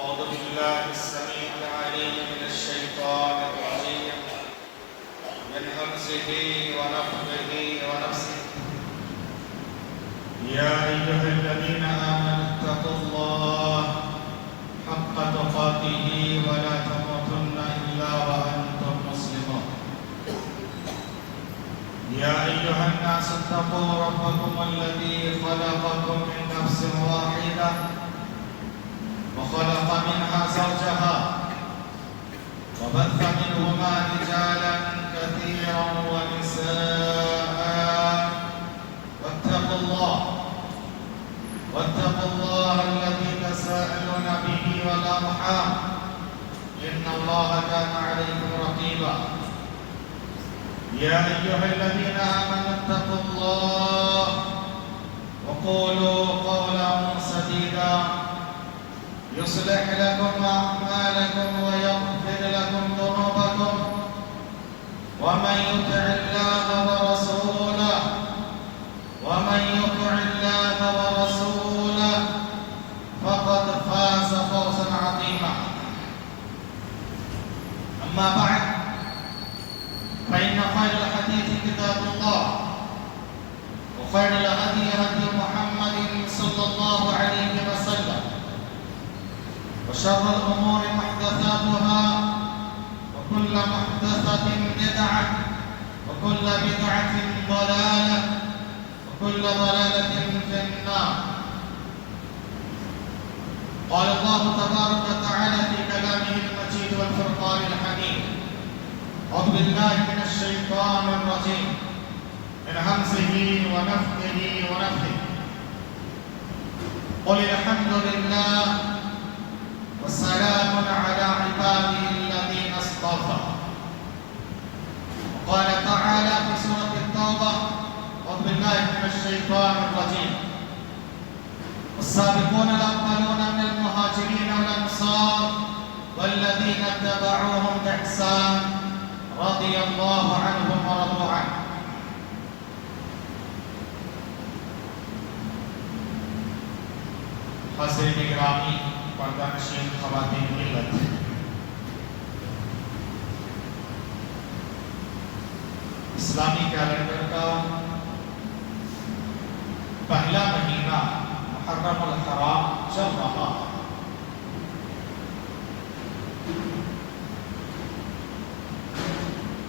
أعوذ بالله السميع العليم من الشيطان الرجيم من همزه ونفخه ونفسه. يا أيها الذين آمنوا اتقوا الله حق تقاته ولا تموتن إلا وأنتم مسلمون. يا أيها الناس اتقوا ربكم الذي خلقكم من نفس واحدة وخلق منها زوجها وبث منهما رجالا كثيرا ونساء واتقوا الله الذي تساءلون به والأرحام إن الله كان عليكم رقيبا. يا أيها الذين آمنوا اتقوا الله وقولوا قولا سديدا يصلح لكم أعمالكم ويغفر لكم ذنوبكم ومن يطع الله ورسوله فقد فاز فوزا عظيما. أما بعد فإن خير الحديث كتاب الله وخير الهدي هدي محمد صلى الله عليه وسلم وشر الأمور محدثاتها وكل محدثة بدعة وكل بدعة ضلالة وكل ضلالة في النار. قال الله تبارك وتعالى في كلامه المجيد والفرقان الحميد: أعوذ بالله من الشيطان الرجيم من همزه ونفخه ونفثه. قل الحمد لله والسلام على عباده الذين اصطفى. وقال تعالى في سورة التوبة: أعوذ بالله من الشيطان الرجيم: والسابقون الأولون من المهاجرين والأنصار والذين اتبعوهم بإحسان رضي الله عنهم ورضوا عنه. حاضرین گرامی، پردہ نشین خواتین ملت، اسلامی کیلنڈر کا پہلا مہینہ محرم الحرام چل رہا ہے۔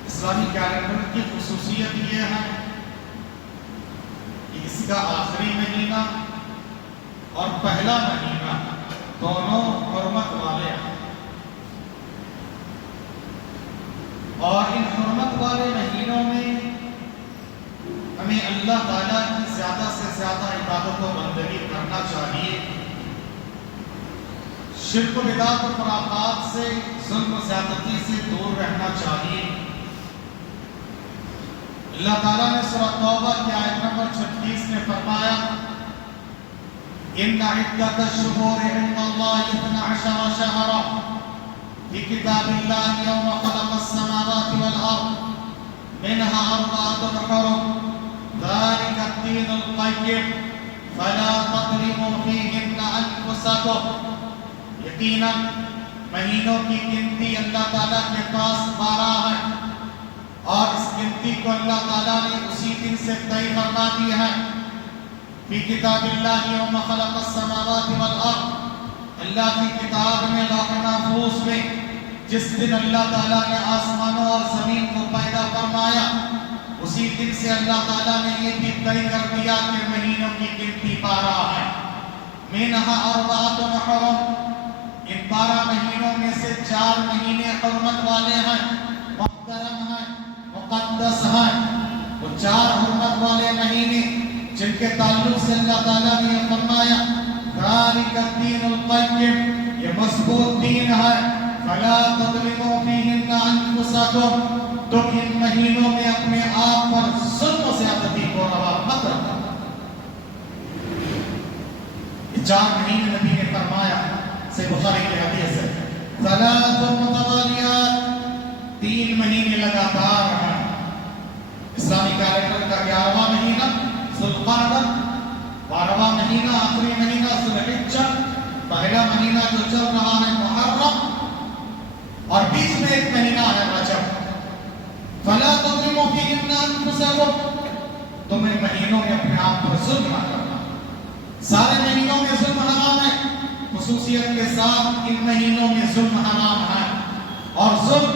اسلامی کیلنڈر کی خصوصیت یہ ہے کہ اس کا آخری مہینہ اور پہلا مہینہ دونوں حرمت والے ہیں، اور ان حرمت والے مہینوں میں ہمیں اللہ تعالیٰ کی زیادہ سے زیادہ عبادت و بندگی کرنا چاہیے، شرک و بدعت و خرافات سے، ظلم و زیادتی سے دور رہنا چاہیے۔ اللہ تعالیٰ نے سورۃ توبہ کی آیت نمبر 36 میں فرمایا: إن عدة الشهور عند الله 12 شهرا في كتاب الله يوم خلق السماوات والأرض منها 4 حرم ذلك الدين القيم فلا تظلموا فيهن أنفسكم۔ یقیناً مہینوں کی گنتی اللہ تعالیٰ کے پاس 12 ہے، اور اس گنتی کو اللہ تعالیٰ نے اسی دن سے طے فرما دی ہے۔ فی کتاب اللہ یوم خلق السماوات والارض، اللہ کی کتاب میں، لوح محفوظ میں، جس دن اللہ تعالیٰ نے آسمانوں اور زمین کو پیدا فرمایا، اسی دن سے اللہ تعالیٰ نے یہ بھی طے کر دیا کہ مہینوں کی گنتی 12 ہے۔ منہا 4 حرم، ان 12 مہینوں میں سے 4 مہینے حرمت والے ہیں، محترم ہیں، مقدس ہیں۔ وہ 4 حرمت والے مہینے جن کے تعلق سے اللہ تعالیٰ نے یہ فرمایا: ذَلِكَ الدِّينُ الْقَيِّمُ، یہ مضبوط دین ہے۔ فَلَا تَظْلِمُوا فِيهِنَّ أَنفُسَكُمْ، تم ان مہینوں میں اپنے آپ پر ظلم و زیادتی کو روا مت رکھنا۔ یہ 4 مہینے نبی نے فرمایا، سے بخاری کی حدیث ہے، ثلاث متوالیات، 3 مہینے لگاتار ہیں۔ اسلامی کیلنڈر کا 11واں مہینہ ذوالقعدہ، 12واں مہینہ آخری مہینہ ذوالحجہ، پہلا مہینہ جو چل رہا ہے بیچ میں ایک مہینہ ہے رجب. فلا تظلموا فيهن انفسكم، تم ان مہینوں میں اپنے آپ پر ظلم نہ کرنا. سارے مہینوں میں ظلم حرام ہے، خصوصیت کے ساتھ ان مہینوں میں ظلم حرام ہے. اور ظلم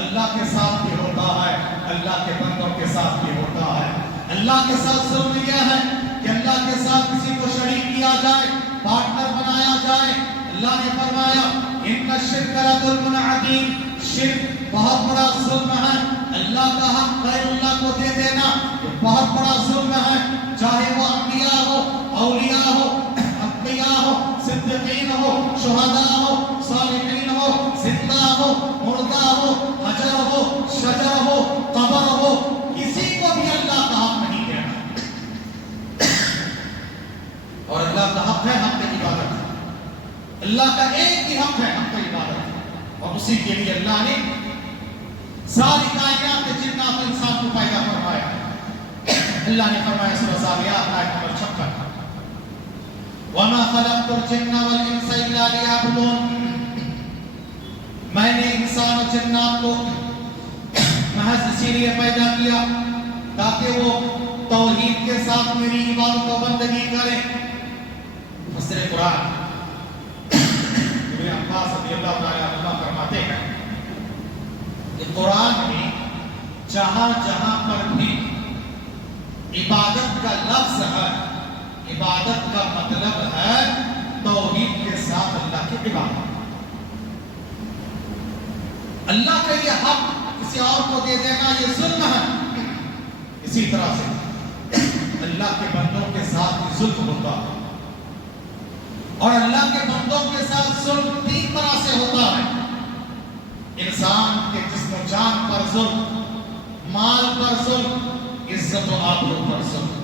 اللہ کے ساتھ بھی ہوتا ہے، اللہ کے بندوں کے ساتھ بھی ہوتا ہے. اللہ کے ساتھ ظلم یہ ہے کہ اللہ کے ساتھ کسی کو شریک کیا جائے، پارٹنر بنایا جائے. اللہ نے فرمایا ان الشرک لظلم عظیم، شرک بہت بڑا ظلم ہے. اللہ کا حق غیر اللہ کو دے دینا یہ بہت بڑا ظلم ہے، چاہے وہ انبیاء ہو، اولیاء ہو، اتقیاء ہو، صدیقین ہو، شہداء ہو، صالحین ہو، زندہ ہو، مردہ ہو، حجر ہو، شجر ہو، قبر ہو، کسی کو بھی اللہ کا حق نہیں دینا. اور اللہ کا حق ہے حق عبادت. اللہ کا ایک ہی حق ہے حق عبادت، اور اسی کے لیے اللہ نے ساری کائنات کے جنات و انسان کو پیدا فرمایا. اللہ نے فرمایا سورہ ذاریات آیت نمبر 56 وَمَا خَلَقْتُ الْجِنَّ وَالْإِنسَ إِلَّا لِيَعْبُدُونِ، میں نے انسان و جنات کو محض اسی لیے پیدا کیا تاکہ وہ توحید کے ساتھ میری عبادت و بندگی کریں. مفسر قرآن ابن عباس رضی اللہ تعالیٰ عنہ فرماتے ہیں کہ قرآن میں جہاں جہاں پر بھی عبادت کا لفظ ہے، عبادت کا مطلب ہے توحید کے ساتھ اللہ کی عبادت. اللہ کا یہ حق کسی اور کو دے دینا یہ ظلم ہے. اسی طرح سے اللہ کے بندوں کے ساتھ ظلم ہوتا ہے، اور اللہ کے بندوں کے ساتھ ظلم تین طرح سے ہوتا ہے. انسان کے جسم و جان پر ظلم، مال پر ظلم، عزت و آبرو پر ظلم.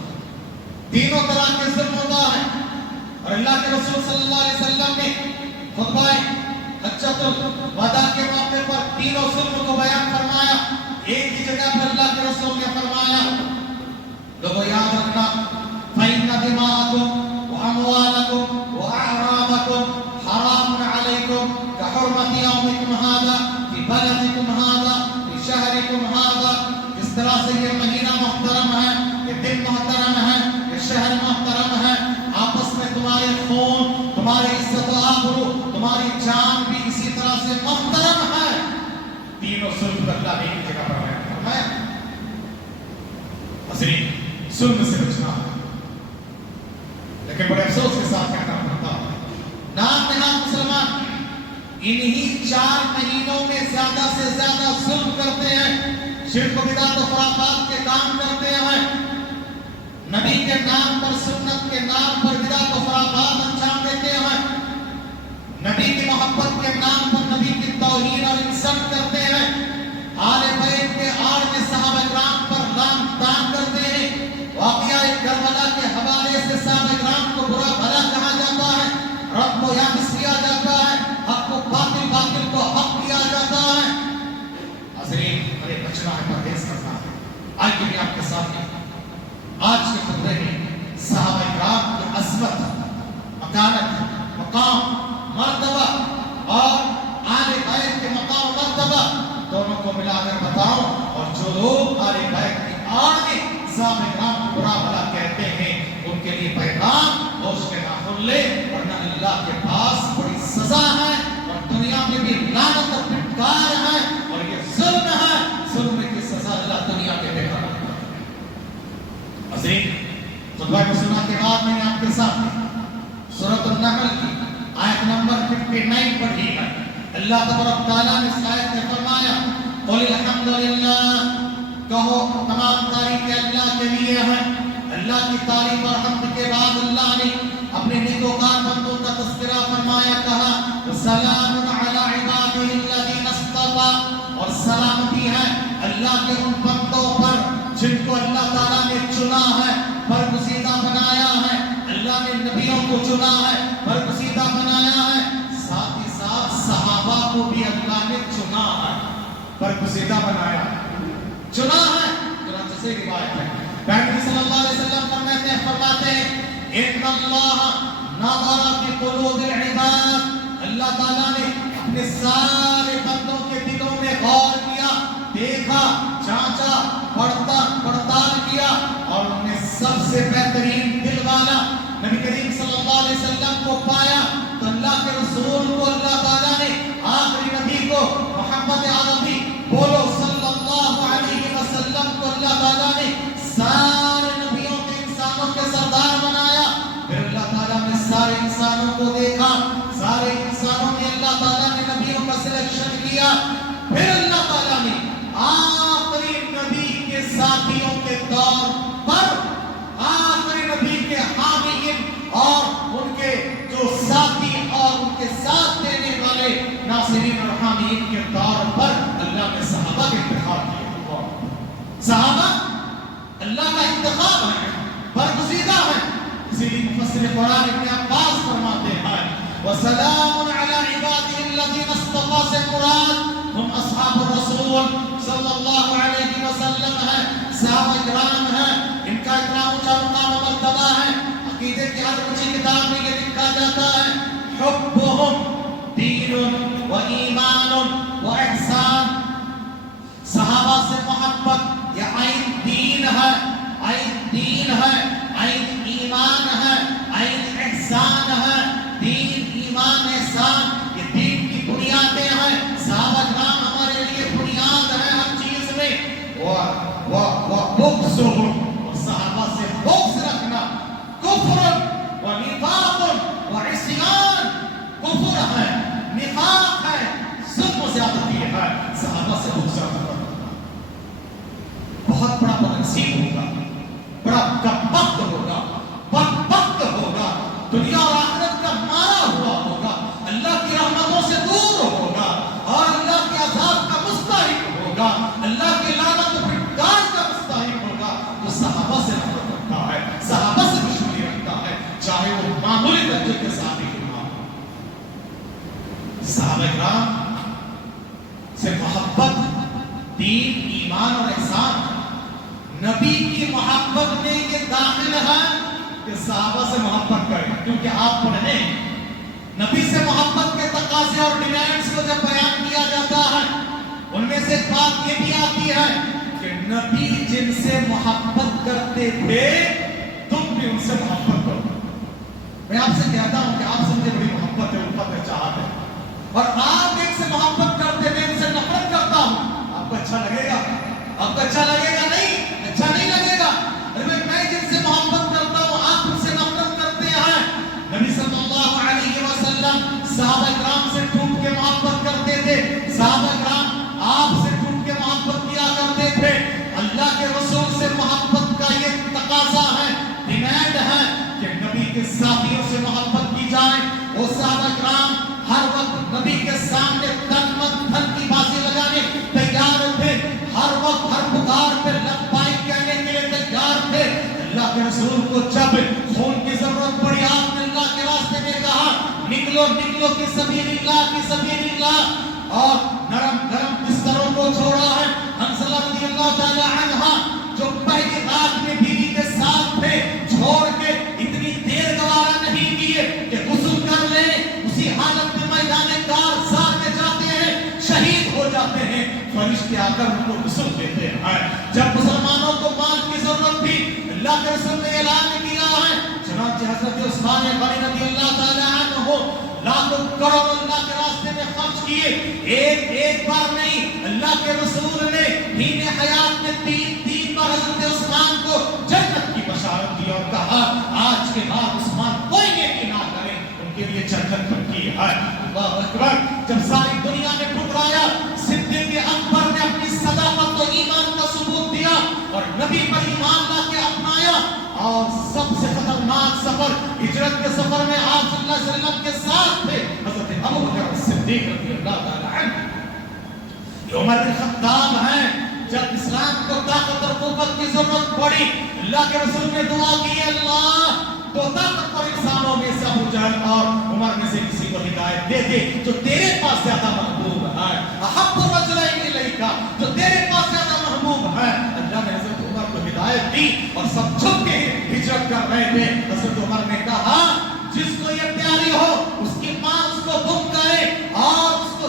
تینوں طرح کے ظلم ہوتا ہے. اور اللہ کے رسول صلی اللہ علیہ وسلم نے خطبہ حجۃ الوداع کے موقع پر تینوں ظلم کو بیان فرمایا. ایک ہی جگہ پر اللہ کے رسول نے فرمایا لوگوں یاد رکھنا فَإِنَّ دِمَاءَكُمْ وَأَمْوَالَكُمْ وَأَعْرَاضَكُمْ حَرَامٌ عَلَيْكُمْ كَحُرْمَةِ يَوْمِكُمْ هَذَا فِي بَلَدِكُمْ هَذَا فِي شَهْرِكُمْ هَذَا. اس طرح سے یہ مہینہ محترم ہے، یہ دن محترم ہے، یہ شہر محترم ہے. آپس میں تمہارے خون، تمہاری عزت و آبرو، تمہاری جان بھی اسی طرح سے محترم ہے. تینوں ظلم اللہ نے ایک جگہ پر بیان فرمایا. حضرین ظلم سے بچنا ہے، لیکن بڑے افسوس کے ساتھ کہنا پڑتا ہے نام نہاد مسلمان انہی 4 مہینوں میں زیادہ سے زیادہ ظلم کرتے ہیں، شرک و بدعت و خرافات کے کام کرتے ہیں، نبی کے نام پر، سنت کے نام پر بدعت و خرافات انجام دیتے ہیں، نبی کی محبت کے نام پر نبی کی توہین اور انسلٹ کرتے ہیں، آل بیت کے آڑ میں صحابہ کرام پر لعن طعن کرتے ہیں. واقعہ کربلا کے حوالے سے صحابہ کرام کو برا بھلا کہا جاتا ہے، رب کو یابس کیا جاتا ہے، حق کو باطل، باطل کو حق کیا جاتا ہے. حضرین ہمیں بچنا ہے، پرہیز کرنا ہے. آج بھی آپ کے سامنے آج کے خطبے میں صحابہ کرام کی عظمت، مکانت، مقام، مرتبہ اور آل بیت کے مقام و مرتبہ دونوں کو ملا کر بتاؤں. اور جو لوگ آل بیت کی آڑ میں صحابہ کرام کو برا بھلا کہتے ہیں ان کے لیے پیغام ہوش کے ناخن لے، ورنہ اللہ کے پاس بڑی سزا ہے اور دنیا میں بھی لعنت اور پھٹکار ہے، اور یہ ظلم ہے. ظلم کی سزا اللہ دنیا کے دے گا. عظیم خطبہ رسولہ کے بعد میں نے آپ کے سامنے سورۃ النحل کی آیت نمبر 59 پڑھی ہے. اللہ تبارک تعالیٰ نے اس آیت میں فرمایا قُلِ الْحَمْدُ کہو تمام تعریفیں اللہ کے لیے ہیں. اللہ کی تعریف اور حمد کے بعد اللہ نے اپنے نیکوکار بندوں کا تذکرہ فرمایا، کہا سلام علی عبادہ الذین اصطفیٰ، اور سلامتی ہے اللہ کے ان بندوں پر جن کو اللہ تعالیٰ نے چنا ہے، برگزیدہ بنایا ہے. اللہ نے نبیوں کو چنا ہے، برگزیدہ بنایا ہے. ساتھ ہی ساتھ صحابہ کو بھی اللہ نے چنا ہے، برگزیدہ بنایا ہے، چنا ہے. چنانچہ سے روایت ہے نبی صلی اللہ علیہ وسلم فرماتے ہیں ان اللہ نظر فی قلوب العباد، اللہ تعالیٰ نے اپنے سارے بندوں کے دلوں میں غور کیا، دیکھا، جانچا، پڑتال کیا، اور انہوں نے سب سے بہترین دل والا نبی کریم صلی اللہ علیہ وسلم کو پایا۔ تو اللہ کے رسول کو اللہ تعالیٰ نے، آخری نبی کو، محمد عربی بولو صلی اللہ علیہ وسلم کو اللہ تعالیٰ نے سارے نبیوں کے، انسانوں کے سردار بنایا۔ پھر اللہ تعالیٰ نے سارے انسانوں کو دیکھا، سارے انسانوں میں اللہ تعالیٰ نے نبیوں کا سلیکشن کیا۔ پھر اللہ تعالیٰ نے آخری نبی کے ساتھیوں کے طور پر، آخری نبی کے حامیین اور ان کے جو ساتھی اور ان کے ساتھ دینے والے ناصرین اور حامیین کے طور پر اللہ نے صحابہ کا انتخاب کیا۔ صحابہ اللہ کا انتخاب ہے، برگزیدہ ہے۔ اسی لیے مفسر قرآن ابن عباس فرماتے ہیں وَسَلَامٌ عَلَىٰ عِبَادِهِ الَّذِينَ اصْطَفَىٰ سے مراد ہم اصحاب الرسول صلی اللہ علیہ وسلم ہیں، صحابہ کرام ہیں، ان کا اتنا اونچا مقام و مرتبہ ہے۔ عقیدے کی ہر اونچی کتاب میں یہ لکھا جاتا ہے حبهم دین و ایمان و احسان۔ صحابہ سے محبت یہ عین دین ہے، عین دین ہے، عین ایمان ہے، عین احسان ہے۔ دین، ایمان، احسان یہ دین کی بنیادیں ہیں۔ صحابہ کرام ہمارے لیے بنیاد ہے ہر چیز میں۔ وَبُغْضُهُمْ، اور صحابہ سے بغض رکھنا کفر ونفاق وعصیان، کفر ہے، نفاق ہے، ظلم و زیادتی ہے۔ صحابہ سے بغض رکھنا بہت بڑا بدنصیب ہوگا، بڑا بدبخت ہوگا، بدبخت ہوگا، دنیا اور آخرت کا مارا ہوا ہوگا، اللہ کی رحمتوں سے دور ہوگا اور اللہ کے عذاب کا مستحق ہوگا، اللہ کے لعنت و پھٹکار کا مستحق ہوگا۔ تو صحابہ سے نفرت رکھتا ہے، صحابہ سے دشمنی رکھتا ہے، چاہے وہ معمولی درجے کے صحابی کیوں نہ ہو۔ صحابہ کرام سے محبت دین، ایمان اور احسان۔ نبی کی محبت میں یہ داخل ہے کہ صحابہ سے محبت کریں، کیونکہ آپ پڑھیں نبی سے محبت کے تقاضے اور ڈیمانڈز کو جب بیان کیا جاتا ہے ان میں سے ایک بات یہ بھی آتی ہے کہ نبی جن سے محبت کرتے تھے تم بھی ان سے محبت کرو۔ میں آپ سے کہتا ہوں کہ آپ سے مجھے بڑی محبت ہے، الفت ہے، چاہت ہے، اور آپ ایک سے محبت کرتے تھے، ان سے نفرت کرتا ہوں، آپ کو اچھا لگے گا؟ آپ کو اچھا لگے گا؟ نہیں، اچھا نہیں لگے گا۔ میں جن سے محبت کرتا ہوں آپ ان سے نفرت کرتے ہیں۔ نبی صلی اللہ علیہ وسلم صحابہ کرام سے ٹوٹ کے محبت کرتے تھے، صحابہ کرام آپ سے ٹوٹ کے محبت کیا کرتے تھے۔ اللہ کے رسول سے محبت کا یہ تقاضا ہے، ڈیمانڈ ہے کہ نبی کے ساتھیوں سے محبت کی جائے۔ وہ صحابہ کرام ہر وقت نبی کے سامنے تن من دھن کی بازی لگانے تیار تھے، ہر وقت ہر پکار پہ لبیک کہنے کے لیے تیار تھے۔ اللہ کے رسول کو جب خون کی ضرورت پڑی آپ نے اللہ کے راستے میں کہا نکلو نکلو فی سبیل اللہ، فی سبیل اللہ، اور نرم گرم بستروں کو چھوڑا ہے۔ حنظلہ رضی اللہ تعالی عنہ جو پہلی رات میں بیوی کے ساتھ تھے چھوڑ کے اتنی دیر گوارا نہیں کیے کہ غسل کر لیں، اسی حالت میں میدان کارزار میں جاتے ہیں، شہید ہو جاتے ہیں، فرشتے آ کر ان کو غسل دیتے ہیں۔ جب مسلمانوں کو مال کی ضرورت تھی اللہ کے رسول نے اعلان کیا ہے، چنانچہ حضرت عثمان غنی رضی اللہ تعالی عنہ لاکھوں کروڑ اللہ کے راستے میں خرچ کیے، ایک بار نہیں، اللہ کے رسول نے ہین حیات میں تین بار حضرت عثمان کو جنت کی بشارت دی اور کہا آج کے بعد عثمان کوئی نیکی نہ کرے، ان کے لیے جنت پکی ہے۔ اللہ اکبر۔ جب ساری دنیا نے ٹھکرایا، صدیق اکبر نے اپنی صداقت و ایمان کا ثبوت دیا اور نبی پر ایمان لا کے اپنایا، اور سب سے خطرناک سفر ہجرت کے سفر میں آپ صلی اللہ علیہ وسلم کے ساتھ تھے حضرت ابوبکر صدیق رضی اللہ تعالی عنہ۔ یہ عمر بن خطاب ہیں، جب اسلام کو طاقت اور قوت کی ضرورت پڑی اللہ کے رسول نے دعا کی اللہ تو طاقتور انسانوں میں سے ابو جہل اور عمر میں سے کسی کو ہدایت دے دے جو تیرے پاس زیادہ محبوب ہے، احب الرجلین الیک، جو تیرے پاس زیادہ محبوب ہے۔ اللہ نے حضرت عمر کو ہدایت دی اور سب چھپ کے ہجرت کر رہے تھے۔ حضرت عمر نے کہا جس کو یہ پیاری ہو اس کی ماں اس کو گم کرے اور اس کو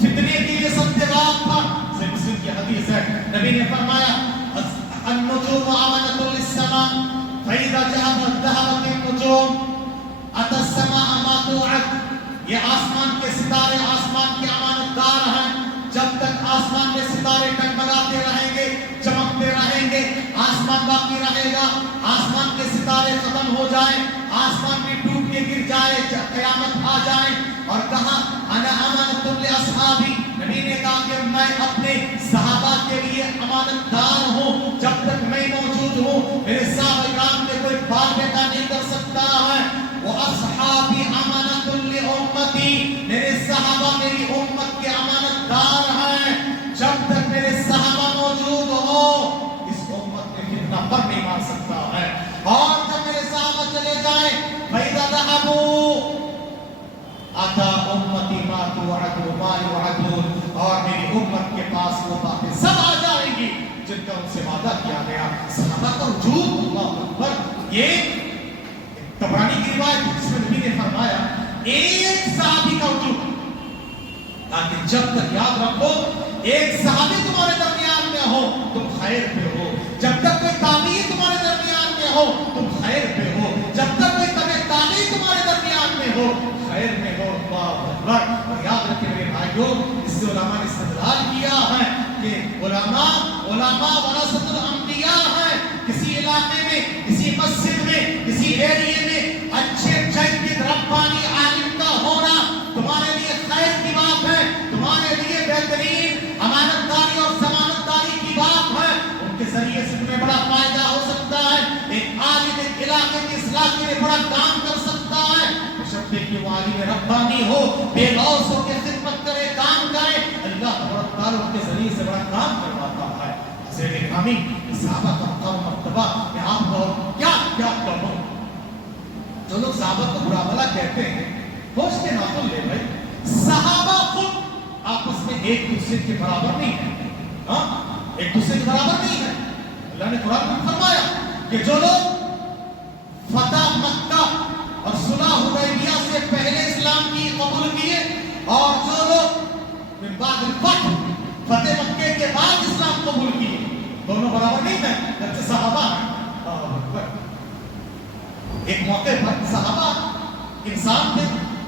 فتنے کے لیے سب سے بات تھا. مسلم کی حدیث ہے, نبی نے فرمایا النجوم امانۃ للسماء فاذا ذهبت النجوم اتى السماء ما توعد. یہ آسمان کے ستارے آسمان کے امانت دار ہیں. جب تک آسمان میں ستارے ٹگمگاتے رہیں گے, چمکتے رہیں گے, آسمان باقی رہے گا. آسمان کے ستارے ختم ہو جائیں, آسمان بھی ٹوٹ کے گر جائے, قیامت آ جائے, اور کہا انا امانۃ لاصحابی, نبی نے کہا کہ میں اپنے صحابہ کے لیے امانت دار ہوں. جب تک میں موجود ہوں میرے صحابہ کرام کے کوئی بال بیٹا نہیں کر سکتا ہے. وہ اصحابی امانۃ لامتی, میرے صحابہ میری امت کے امانت دار ہیں. جب تک میرے صحابہ موجود ہو اس امت میں فتنہ پر نہیں مار سکتا ہے. اور جب میرے صحابہ چلے جائیں فَإِذَا ذَهَبُوا اَتَى أُمَّتِي مَا تُوعَدُ وَمَا يُوعَدُونَ, اور میری امت کے پاس وہ باتیں سب آ جائیں گی جن کا ان سے وعدہ کیا گیا. صحابہ کا وجود, اللہ اکبر. یہ طبرانی کی روایت جس میں نبی نے فرمایا ایک صحابی کا وجود, تاکہ جب تک یاد رکھو ایک صحابی تمہارے درمیان میں ہو تم خیر پہ ہو. جب تک کوئی تابعی تمہارے درمیان میں ہو تم خیر پہ ہو. جب تک کوئی تبع تابعی تمہارے درمیان میں ہو خیر میں ہو. اللہ اکبر. اور یاد رکھیں میرے بھائیوں, اس سے علماء نے استدلال کیا ہے کہ علماء ورثۃ الانبیاء ہیں. کسی علاقے میں, کسی مسجد میں, کسی ایریے میں اچھے جید ربانی عالم کا ہونا تمہارے لیے خیر کی بات ہے, تمہارے لیے بہترین امانت داری اور ضمانت داری کی بات ہے. ان کے ذریعے سے تمہیں بڑا فائدہ ہو سکتا ہے. ایک عالم ایک علاقے کی اصلاح کے لیے بڑا کام کر سکتا ہے. بشرطے کہ وہ عالم ربانی ہو, بے لوث ہو کے خدمت کرے, کام کرے. اللہ تبارک و تعالیٰ ان کے ذریعے سے بڑا کام کرواتا ہے. حضرت گرامی, صحابہ کا مقام مرتبہ کہ آپ کو کیا کیا کرو. جو لوگ صحابہ کو برا بھلا کہتے ہیں ہوش کے ناخن لے بھائی. صحابہ خود آپس میں ایک دوسرے کے برابر نہیں ہے, ہاں ایک دوسرے کے برابر نہیں ہے. اللہ نے قرآن میں فرمایا کہ جو لوگ فتح مکہ اور صلح حدیبیہ سے پہلے اسلام کی قبول کیے, اور جو لوگ من بعد الفتح فتح مکے کے بعد اسلام قبول کیے, دونوں برابر نہیں ہیں. جبکہ صحابہ ایک موقع پر صحابہ انسان تھے,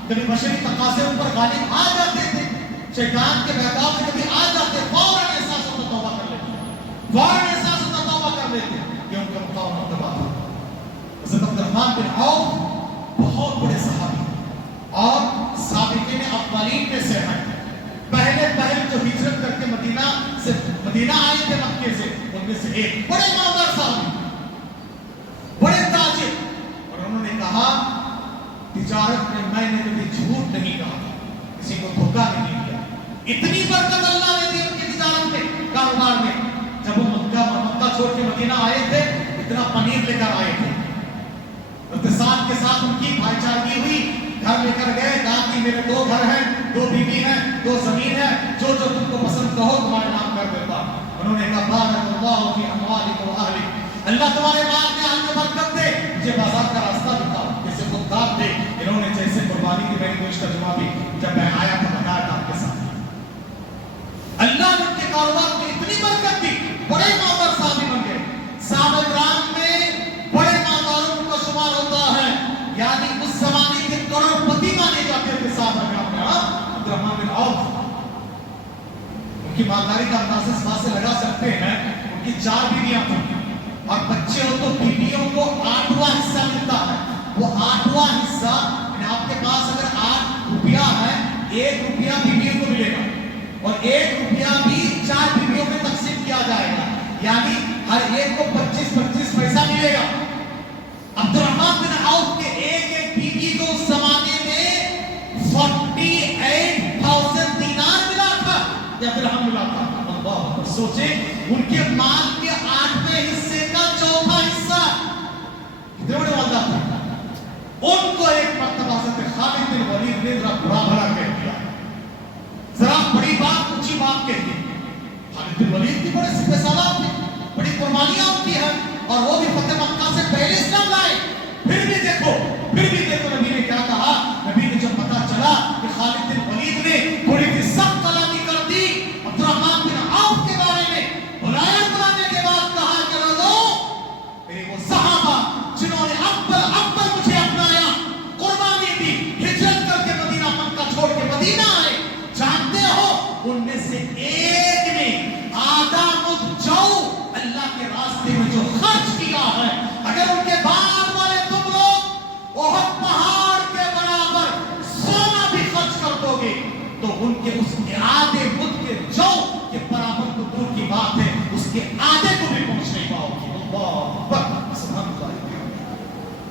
کبھی بشری تقاضے ان پر غالب آ جاتے تھے, شیطان کے بہکاؤ میں کبھی آ جاتے, فوراً احساس ہوتا توبہ کر لیتے, فوراً احساس ہوتا توبہ کر لیتے. یہ ان کا مقام مرتبہ تھا. حضرت عبدالرحمن بن عوف بہت بڑے صحابی اور سابقین اولین میں سے ہیں. پہلے جو ہجرت کر کے مدینہ آئے تھے مکے سے, ان میں سے ایک بڑے مالدار صحابی, بڑے تاجر. اور انہوں نے کہا تجارت میں نے کبھی جھوٹ نہیں کہا, کسی کو دھوکہ نہیں دیا. اتنی برکت اللہ نے دی ان کی تجارت میں, کاروبار میں. جب وہ مکہ چھوڑ کے مدینہ آئے تھے اتنا پنیر لے کر آئے تھے. اقتصاد کے ساتھ ان کی بھائی چارگی ہوئی, گھر لے کر گئے, کہا کہ میرے 2 گھر ہیں, 2 بیوی ہیں, 2 زمین ہے, جو تم کو پسند کہو تمہارے نام کر دیتا. انہوں نے کہا بارک اللہ فی اموالک و اہلک, اللہ تمہارے مال میں اہل میں برکت دے, مجھے بازار کا راستہ دکھاؤ. جیسے خوددار تھے, انہوں نے جیسے قربانی کی میں نے گوشت ترجمہ بھی جب میں آیا تو بتایا تھا آپ کے ساتھ. اللہ نے ان کے کاروبار میں اتنی برکت دی, بڑے مالدار صحابی بن گئے. صحابہ کرام میں بڑے مالداروں کا شمار ہوتا ہے, یعنی اس زمانے کے کروڑپتی مانے جاتے تھے صحابہ کرام میں. عبدالرحمن بن عوف, ان کی مالداری کا اندازہ اس بات سے لگا سکتے ہیں, ان کی 4 بیویاں تھیں, اور بچے ہو تو بیویوں کو 8واں حصہ ملتا ہے. وہ 8واں حصہ یعنی آپ کے پاس اگر 8 روپیہ ہے, 1 روپیہ بیویوں کو ملے گا, اور 1 روپیہ بھی 4 بیویوں میں تقسیم کیا جائے گا, یعنی ہر ایک کو 25 پیسہ ملے گا. عبدالرحمن بن عوف کے ایک بیوی کو اس زمانے میں 48,000 دینار ملا تھا, یا درہم ملا تھا. اللہ سوچیں ان کے مال کے 8ویں حصے کا 4تھا حصہ کتنے بڑے والدہ تھے. ان کو ایک مرتبہ حضرت خالد بن ولید نے ذرا برا بھلا کہہ دیا, ذرا بڑی بات اونچی بات کہہ دی. خالد بن ولید کی بڑے سپہ سالار تھے, بڑی قربانیاں ان کی ہیں, اور وہ بھی فتح مکہ سے پہلے اسلام لائے. پھر بھی دیکھو نبی نے کیا کہا. نبی نے جب پتا چلا کہ خالد بن ولید نے بڑی سخت قلم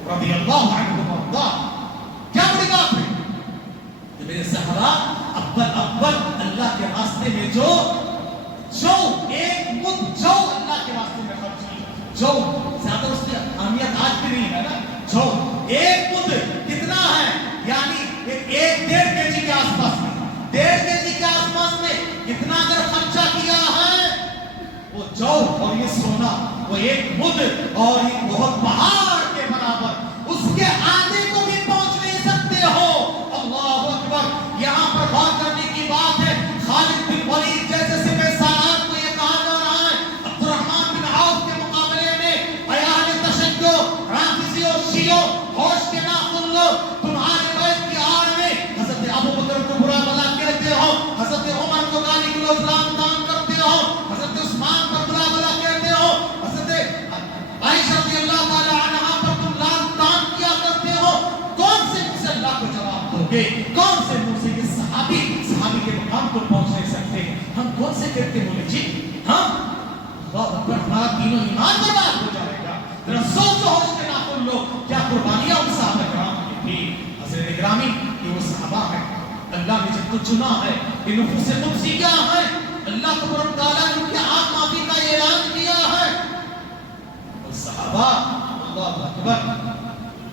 رضی اللہ عنہ وارضا. کیا بڑی بات ہے کہ میرے صحابہ اول اللہ کے راستے میں جو ایک مد جو اللہ کے راستے میں خرچ کی, جو زیادہ اس کی اہمیت آج بھی نہیں ہے نا, جو ایک مد کتنا ہے, یعنی 1.5 kg کے آس پاس میں, 1.5 kg کے آس پاس میں کتنا اگر خرچہ کیا ہے وہ جو اور یہ سونا, وہ ایک مد اور ایک بہت پہاڑ کے برابر, اس کے آدھے کو بھی پہنچ نہیں سکتے ہو. اللہ اکبر. یہاں پر غور کرنے کی بات ہے, خالد بن ولید جیسے سپہ سالار کو یہ کہا جا رہا ہے عبد الرحمن بن عوف کے مقابلے میں اے اہل تشیع, رافضی اور شیعوں, ہوش کے ناخن لو, تمہارے بیت کی آڑ میں حضرت ابو بکر کو برا بھلا کہتے ہو, حضرت عمر کو گالی گلوچ تان کرتے ہو, حضرت عثمان پر برا بھلا کہتے ہو, حضرت عائشہ رضی اللہ تعالی عنہا پر تم لعن تان کیا کرتے ہو. کون سے منہ سے اللہ کو جواب دو گے, کون سے منہ سے؟ یہ صحابی کے مقام کو پہنچ نہیں سکتے. ہم کون سے کہتے بولے جی ہم اللہ اکبر, ہمارا دین و ایمان برباد ہو جائے گا. ذرا سوچو, ہوش کے ناخن لو, کیا قربانیاں ان صحابہ کرام کی تھی. حضرت گرامی, یہ وہ صحابہ ہیں اللہ نے جن کو چنا ہے, یہ نفوس قدسیہ ہے, اللہ تبارک تعالیٰ نے ان کی عام معافی کا اعلان کیا ہے. اور صحابہ اللہ اکبر,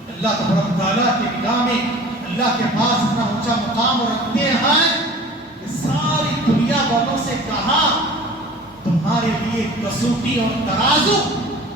اللہ تبارک تعالیٰ کی نگاہ میں اللہ کے پاس اتنا اونچا مقام رکھتے ہیں کہ ساری دنیا والوں سے کہا تمہارے لیے کسوٹی اور ترازو,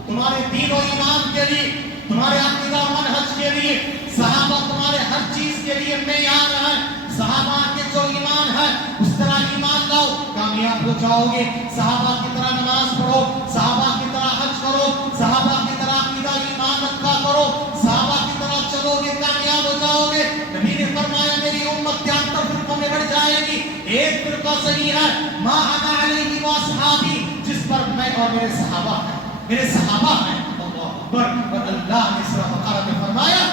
تمہارے دین و ایمان کے لیے, تمہارے عقیدہ و منہج کے لیے, صحابہ تمہارے ہر چیز کے لیے معیار ہے. صحابہ کے جو ایمان ہے اس طرح ایمان لاؤ, کامیاب ہو جاؤ گے. صحابہ کی طرح نماز پڑھو, صحابہ کی طرح حج کرو, صحابہ کی طرح عقیدہ ایمان رکھا کرو, صحابہ کی طرح چلو گے, کامیاب ہو جاؤ گے. نبی نے فرمایا میری امت 73 فرقوں میں بڑھ جائے گی, ایک فرقہ صحیح ہے ما انا علیہ واصحابی, جس پر میں اور میرے صحابہ ہیں, میرے صحابہ ہیں. اللہ اکبر. اور اللہ نے سورہ بقرہ میں فرمایا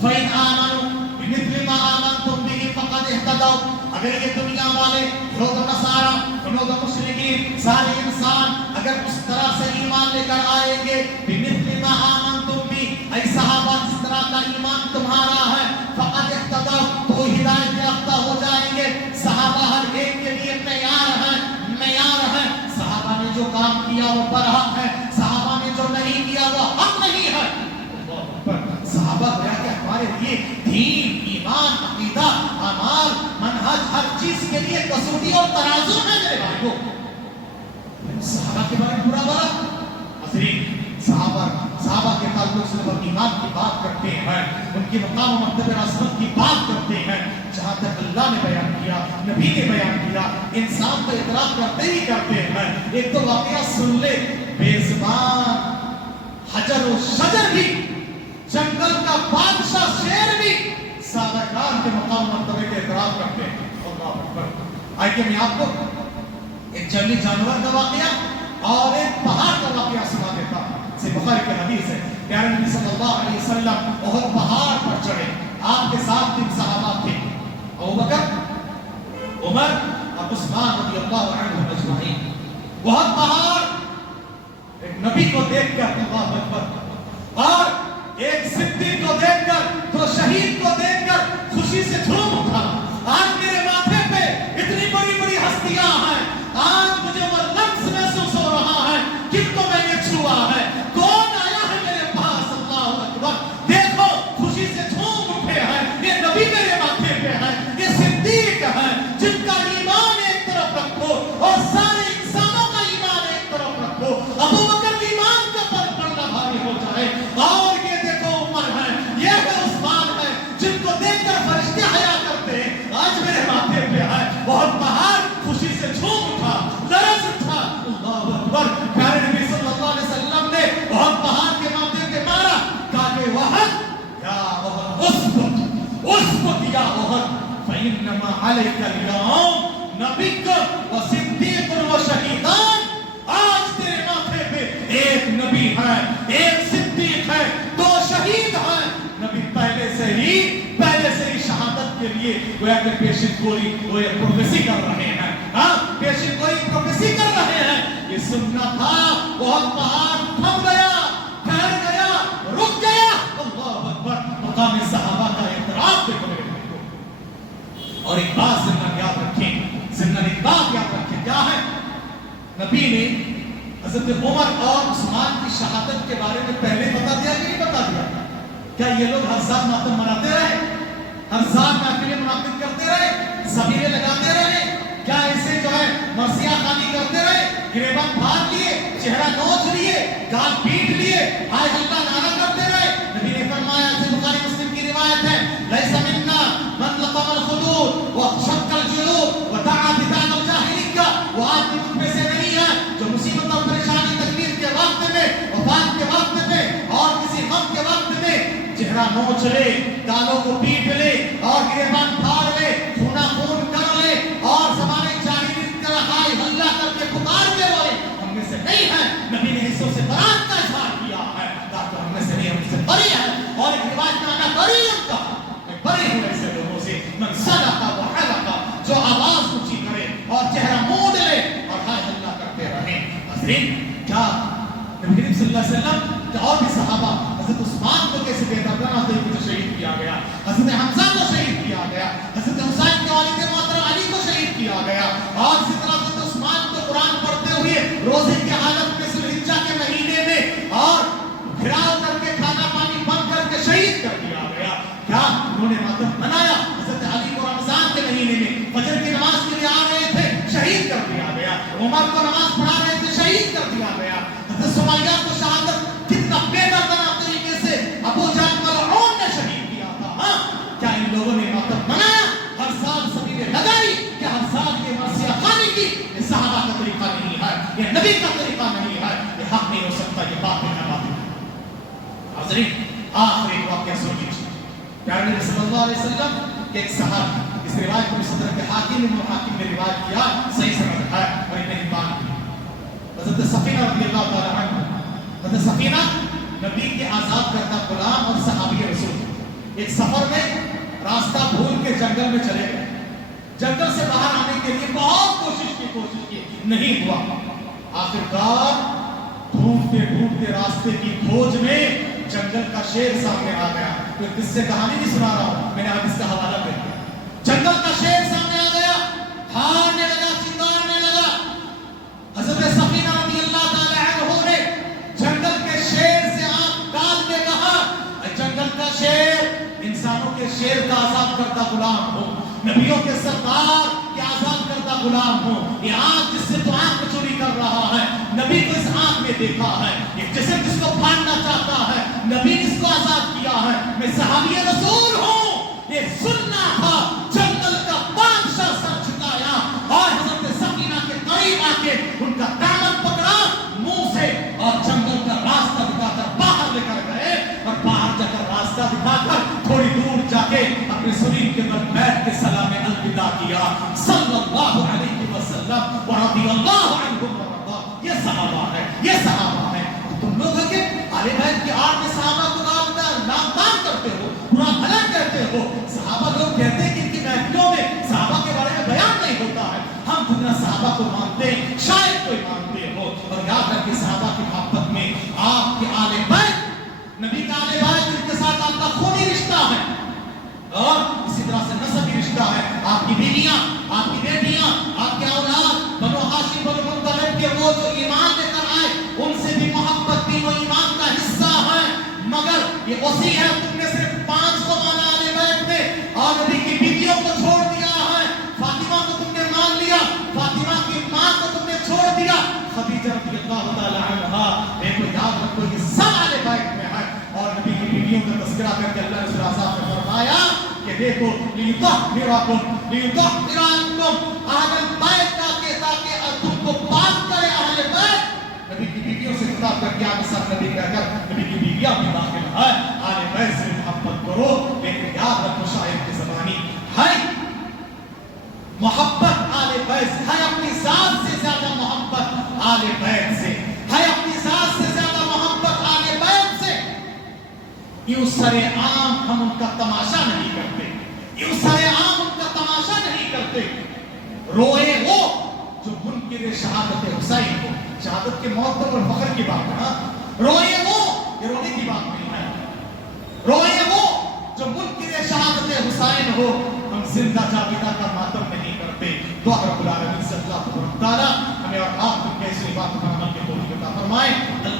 فَإِنْ آمَنُوا بِمِثْلِ مَا آمَنْتُمْ بِهِ فَقَدْ اهْتَدَوْا. اگر یہ دنیا والے یہود و نصارا, یہود و مشرکین, سارے انسان اگر اس طرح سے ایمان لے کر آئیں گے بِمِثْلِ مَا آمَنْتُمْ بِهِ, اے صحابہ جس طرح کا ایمان تمہارا ہے, فَقَدْ اهْتَدَوْا, تو ہدایت یافتہ ہو جائیں گے. صحابہ ہر ایک کے لیے معیار ہے. صحابہ نے جو کام کیا وہ برحق ہے, صحابہ نے جو نہیں کیا وہ حق نہیں ہے. صحابہ گویا کہ ہمارے لیے دین, ایمان, عقیدہ, اعمال, منہج, ہر چیز کے لیے کسوٹی اور ترازو ہے میرے بھائیو. صحابہ کے بارے میں برا بھلا حضرین, صحابہ کے تعلق سے وہ ایمان کی بات کرتے ہیں, ان کی مقام و مرتبہ عظمت کی بات کرتے ہیں. جہاں تک اللہ نے بیان کیا, نبی نے بیان کیا, انسان تو اعتراف کرتے ہی کرتے ہیں. ایک تو واقعہ سن لے, بے زبان حجر و شجر بھی, جنگل کا بادشاہ شیر بھی صحابہ کرام کے مقام مرتبے کے اعتراف کرتے ہیں. اللہ اکبر. آئیے میں آپ کو ایک جنگلی جانور کا واقعہ اور ایک پہاڑ کا واقعہ سنا دیتا ہوں. سے بخاری کی حدیث ہے, پیارے نبی صلی اللہ علیہ وسلم احد پہاڑ پر چڑھے, آپ کے ساتھ 3 صحابہ تھے, ابوبکر, عمر اور عثمان رضی اللہ عنہم اجمعین. احد پہاڑ ایک نبی کو دیکھ کر, اللہ اکبر, اور ایک صدیق کو دیکھ کر, تو شہید کو دیکھ کر خوشی سے جھوم اٹھا. آج میرے ماتھے پہ اتنی بڑی بڑی ہستیاں ہیں, آج مجھے وہ لمس محسوس ہو رہا ہے جن کو میں نے چھوا ہے. کون آیا ہے میرے پاس؟ اللہ اکبر. دیکھو خوشی سے جھوم اٹھے ہیں, یہ نبی میرے ماتھے پہ ہے, یہ صدیق ہے جن کا ایمان ایک طرف رکھو اور سارے انسانوں کا ایمان ایک طرف رکھو. ابو بکر کی ایمان کا پر پڑنا بھاری ہو جائے, اور یہ دیکھو عمر ہے, یہ ہے عثمان ہے, جن کو دیکھ کر فرشتے حیا کرتے ہیں. آج میرے ماتھے پہ ہے بہت پہاڑ, خوشی سے جھوم اٹھا, لرز اٹھا. اللہ اکبر. پیارے نبی صلی اللہ علیہ وسلم نے بہت پہاڑ کے ماتھے پہ مارا, کہا کہ وحد یا احد اسکت یا احد فإنما علیک اليوم نبیک و صدیق و شہیدان. آج تیرے ماتھے پہ ایک نبی ہے, ایک صدیق ہے, 2 شہید ہیں. نبی پہلے سے ہی شہادت کے لیے گویا کہ پیشن گوئی پروفیسی کر رہے ہیں. ہاں, پیشن گوئی پروفیسی کر رہے ہیں. یہ سننا تھا, بہت پہاڑ تھم گیا, ٹھہر گیا, رک گیا. نبی نے حضرت عمر اور عثمان کی شہادت کے بارے میں پہلے بتا دیا کہ نہیں بتا دیا؟ کیا یہ لوگ ہر سال ماتم مناتے رہے؟ ہر سال محفلیں منعقد کرتے رہے؟ سبیلے لگاتے رہے؟ کیا ایسے جو ہے مرثیہ خوانی کرتے رہے؟ گریباں پھاڑ لیے، چہرہ نوچ لیے، گال پیٹ لیے، ہائے ہلکا نعرہ کرتے رہے؟ نبی نے فرمایا، سے بخاری مسلم کی روایت ہے، لیس منا من لطم الخدود وشق الجیوب ودعا بدعوى الجاہلیہ، وہ آدمی مجھ میں سے نہیں ہے جو مصیبت اور پریشانی تکلیف کے وقت میں، وفات کے وقت میں اور کسی غم کے وقت میں چہرہ نوچ لے، گالوں کو پیٹ لے اور گریبان پھاڑ لے، خونا خون کر لے اور زمانے جاہلی کی طرح ہائے ہلہ کر کے پکار کے روئے، ہم میں سے نہیں ہے۔ نبی نے حصوں سے برات کا اظہار کیا ہے، کہا تو ہم میں سے نہیں، ہم سے بری ہے، اور ایک روایت میں آنا بری ہم کا، میں بری ہوں ایسے لوگوں سے، من صدقہ و حلقہ، جو آواز اونچی کرے اور چہرہ موڑ لے اور ہائے ہلہ کرتے رہیں۔ حضرین، کیا نبی کریم صلی اللہ علیہ وسلم اور بھی صحابہ، حضرت عثمان کو کیسے بے دردانہ طریقے سے شہید کیا گیا، حضرت حمزہ کو شہید کیا گیا، حضرت حسین کے والد محترم علی کو شہید کیا گیا، اور اسی طرح حضرت عثمان کو قرآن پڑھتے ہوئے روزے کی حالت میں ذوالحجہ کے مہینے میں اور گھراؤ کر کے کھانا پانی بند کر کے شہید کر دیا گیا۔ کیا انہوں نے ماتم منایا؟ حضرت علی کو رمضان کے مہینے میں فجر کی نماز کے لیے آ رہے تھے، شہید کر دیا گیا۔ عمر کو نماز پڑھا رہے تھے، شہید کر دیا گیا۔ حضرت سمیہ کو شہادت کتنا بے دردانہ طریقے سے ابو جہل ملعون نے شہید کیا تھا۔ ہاں، کیا ان لوگوں نے ماتم منایا؟ ہر سال سبیلیں لگائی کہ ہر سال یہ مرثیہ خوانی کی؟ یہ صحابہ کا طریقہ نہیں ہے، یہ نبی کا طریقہ نہیں ہے، یہ حق نہیں ہو سکتا، یہ باطل ہے، باطل ہے۔ حاضرین، آخر ایک واقعہ سن لیجیے۔ پیارے نبی صلی اللہ علیہ وسلم کے ایک صحابی، اس روایت کو صدر کے حاکم نے روایت کیا، صحیح سند ہے اور ابن حبان کی، حضرت سفینہ رضی اللہ تعالی عنہ۔ حضرت سفینہ نبی کے آزاد کردہ غلام اور صحابی رسول، ایک سفر میں راستہ بھول کے جنگل میں چلے گئے۔ جنگل سے باہر آنے کے لیے بہت کوشش کی، نہیں ہوا۔ آخرکار ڈھونڈتے راستے کی کھوج میں جنگل کا شیر سامنے آ گیا۔ کوئی قصے کہانی نہیں سنا رہا ہوں، میں نے آپ اس کا حوالہ دے دیا۔ جنگل کا شیر سامنے آ گیا، ہارنے لگا، چنگارنے لگا۔ حضرت سفینہ رضی اللہ تعالی عنہ نے جنگل کے شیر سے آنکھ ڈال کے کہا، جنگل کا شیر انسانوں کے شیر کا آزاد کردہ غلام ہو، نبیوں کے سردار کے آزاد کردہ غلام ہو، یہ آنکھ جس سے تو آنکھ چوری کر رہا ہے، نبی کو اس آنکھ میں دیکھا ہے، ایک جسم جس کو پھاڑنا چاہتا ہے، نبی نے اس کو آزاد کیا ہے، میں صحابی رسول ہوں۔ یہ سننا تھا، جنگل کا بادشاہ سر جھکایا اور حضرت سفینہ کے قریب آ کے ان کا دامن پکڑا منہ سے اور جنگل کا راستہ دکھا کر باہر لے کر گئے، اور باہر جا کر راستہ دکھا کر تھوڑی دور جا کے اپنے سریر کے بل بیٹھ کے سلام الوداع کیا، صلی اللہ علیہ وسلم ورضی اللہ عنہم ورضا۔ یہ صحابہ ہے، یہ صحابہ ہے۔ تم لوگ ہے کہ آل بیت کی آڑ میں صحابہ کو نام کرتے ہو، برا بھلا کہتے ہو۔ صحابہ لوگ کہتے ہیں کہ ان کی محفلوں میں صحابہ کے بارے میں بیان نہیں ہوتا ہے۔ ہم جتنا صحابہ کو مانتے ہیں شاید کوئی مانتے ہو، اور یاد رکھیں صحابہ کی محبت میں آپ کے آل بیت، نبی کا آل بیت جن کے ساتھ آپ کا خونی رشتہ ہے، اور اسی طرح سے نسبی رشتہ ہے۔ آپ کی بیویاں، آپ کی بیٹیاں، آپ کے اولاد، بنو ہاشم بنو مطلب کے وہ جو ایمان لے کر آئے، ان سے بھی محبت بھی وہ ایمان کا حصہ ہے۔ مگر یہ وسیع ہے، تم نے صرف 5 کو مانا آل بیت میں، اور نبی کی بیویوں کو چھوڑ دیا ہے۔ فاطمہ کو تم نے مان لیا، فاطمہ کی ماں کو تم نے چھوڑ دیا، خدیجہ رضی اللہ تعالی عنہا۔ دیکھو، یاد رکھو، یہ سب آل بیت میں ہے۔ اور نبی کی بیویوں کا تذکرہ کر کے اللہ نے سورہ احزاب میں فرمایا کہ دیکھو، لیطہرکم اہل البیت، تاکہ تم کو پاک کرے اہل بیت۔ نبی کی بیویوں سے خطاب کر کے آپ سب نبی کہہ کر نبی کی بیویاں بھی داخل ہے۔ آل بیت سے محبت کرو، لیکن یاد رکھو شاعر کی زبانی ہے محبت آل بیت ہے، اپنی ذات سے زیادہ محبت آل بیت سے ہے، اپنی ذات سے زیادہ محبت آل بیت سے۔ یوں سرے عام ہم ان کا تماشا نہیں کرتے، یوں سرے عام ان کا تماشا نہیں کرتے۔ روئے وہ جو منکر شہادت حسین کو، شہادت کے موت پر فخر کی بات ہے، روئے وہ، یہ رونے کی بات نہیں ہے، روئے وہ جو منکر شہادت حسین ہو۔ ہم زندہ جاویدہ کا ماتم نہیں کرتے۔ دعا رب العالمین سے اللہ تعالیٰ ہمیں اور آپ کو کیسے